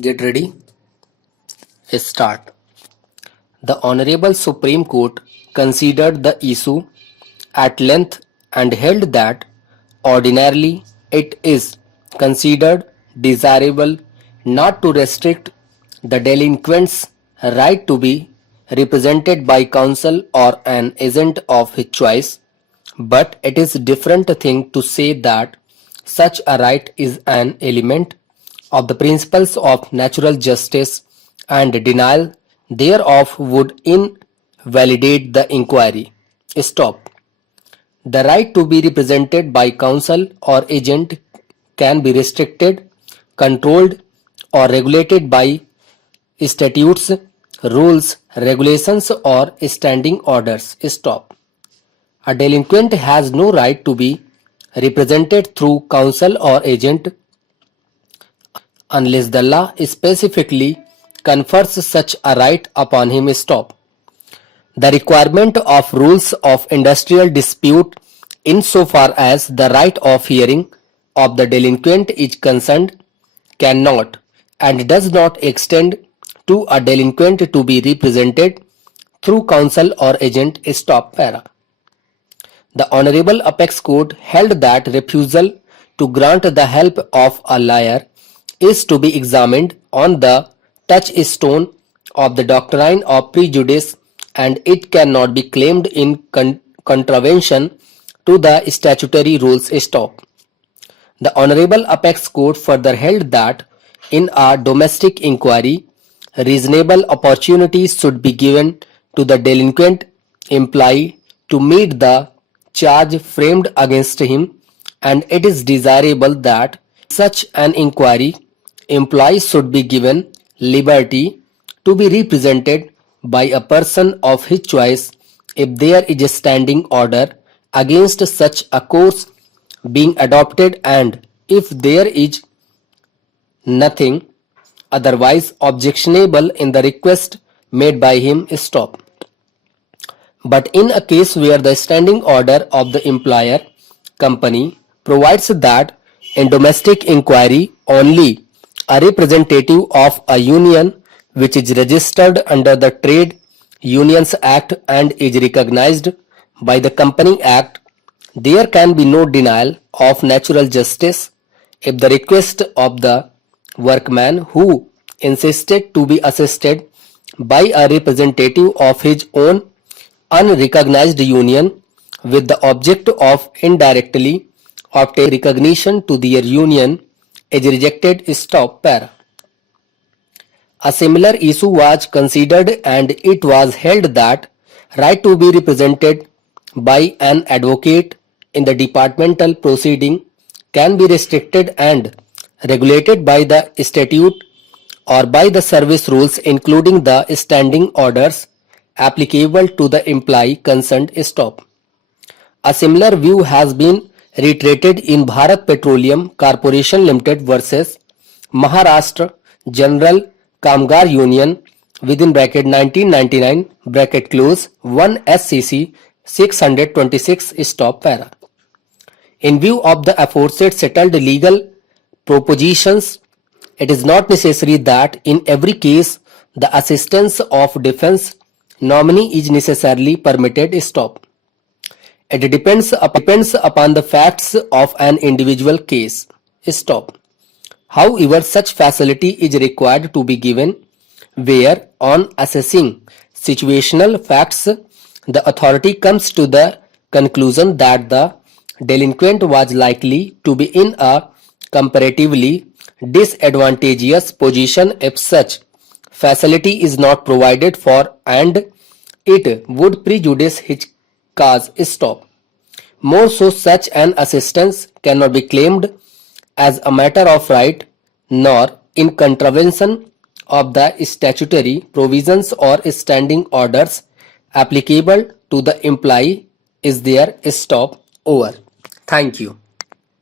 Get ready. Start. The Honorable Supreme Court considered the issue at length and held that ordinarily it is considered desirable not to restrict the delinquent's right to be represented by counsel or an agent of his choice, but it is a different thing to say that such a right is an element of the principles of natural justice and denial thereof would invalidate the inquiry. Stop. The right to be represented by counsel or agent can be restricted, controlled, or regulated by statutes, rules, regulations, or standing orders. Stop. A delinquent has no right to be represented through counsel or agent unless the law specifically confers such a right upon him. Stop. The requirement of rules of industrial dispute insofar as the right of hearing of the delinquent is concerned cannot and does not extend to a delinquent to be represented through counsel or agent. Stop para. The Honorable Apex Court held that refusal to grant the help of a lawyer is to be examined on the touchstone of the doctrine of prejudice, and it cannot be claimed in contravention to the statutory rules. Stop. The Honorable Apex Court further held that in a domestic inquiry, reasonable opportunities should be given to the delinquent employee to meet the charge framed against him, and it is desirable that such an inquiry employees should be given liberty to be represented by a person of his choice if there is a standing order against such a course being adopted, and if there is nothing otherwise objectionable in the request made by him. Stop. But in a case where the standing order of the employer company provides that in domestic inquiry only a representative of a union which is registered under the Trade Unions Act and is recognized by the Company Act, there can be no denial of natural justice if the request of the workman who insisted to be assisted by a representative of his own unrecognized union with the object of indirectly obtaining recognition to their union is rejected. Stop para. A similar issue was considered and it was held that right to be represented by an advocate in the departmental proceeding can be restricted and regulated by the statute or by the service rules, including the standing orders applicable to the employee concerned. Stop. A similar view has been reiterated in Bharat Petroleum Corporation Limited versus Maharashtra General Kamgar Union within bracket 1999 bracket close 1 SCC 626. Stop para. In view of the aforesaid settled legal propositions, it is not necessary that in every case the assistance of defense nominee is necessarily permitted. Stop. It depends upon the facts of an individual case. Stop. However, such facility is required to be given where, on assessing situational facts, the authority comes to the conclusion that the delinquent was likely to be in a comparatively disadvantageous position if such facility is not provided for and it would prejudice his cause. Stop. More so, such an assistance cannot be claimed as a matter of right nor in contravention of the statutory provisions or standing orders applicable to the employee. Is there. Stop. Over. Thank you.